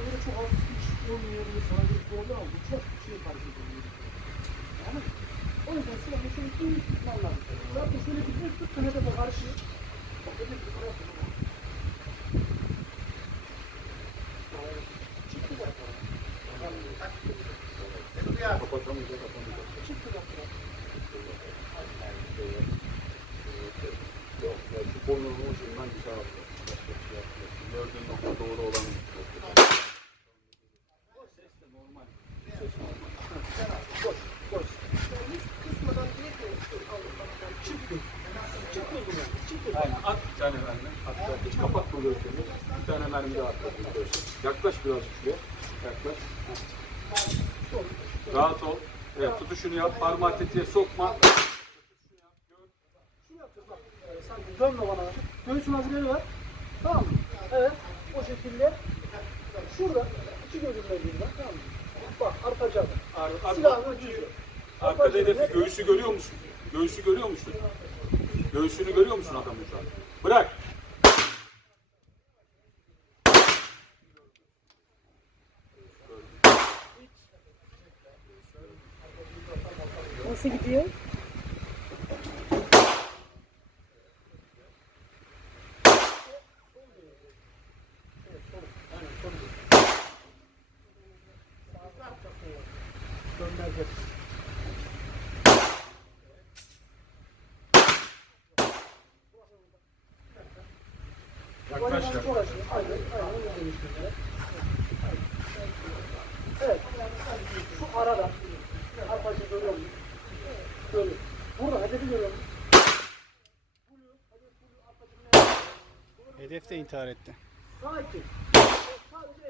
öyle çok az hiç olmayabilir sana problem ama bu çok şey karışık oluyor. Yani o yüzden silahı şöyle iyi tutman lazım. Zaten şöyle bir düz tut, senede de karışıyor. Bak bir buraya tutma. Çıktı zaten. Kapatamayacak, atamayacak. Çıktı zaten. Yok, ya şu boynunun ucundan bir şey yaptı. Bir şey yaptı. Gördüğün nokta doğru olan nokta. O ses de normal. Ses normal. Boş, boş. Kısmadan diye ki çıktı. Çıktı bu yani. Çıktı. Aynen, at bir tane mermi. Hatta hiç kapatma gözlerini. Bir tane mermi daha atla bu gözlerini. Yaklaş birazcık şuraya. Yaklaş. Rahat ol. Evet, tutuşunu yap. Parmağı tetiğe sokma. Ee, dönme bana. Göğsün az ileri ver. Tamam mı? Evet. O şekilde. Şurada. iki gözün verdiğinde. Tamam mı? Bak arka cam. Ar ar Silahını düzüyor. arkada hedefi göğüsü görüyor musun? Göğüsü görüyor musun? Göğsünü görüyor musun adamın şu an? Bırak. Nasıl gidiyor? Göndereceğiz. Evet. Şu arada? Hedef de intihar etti.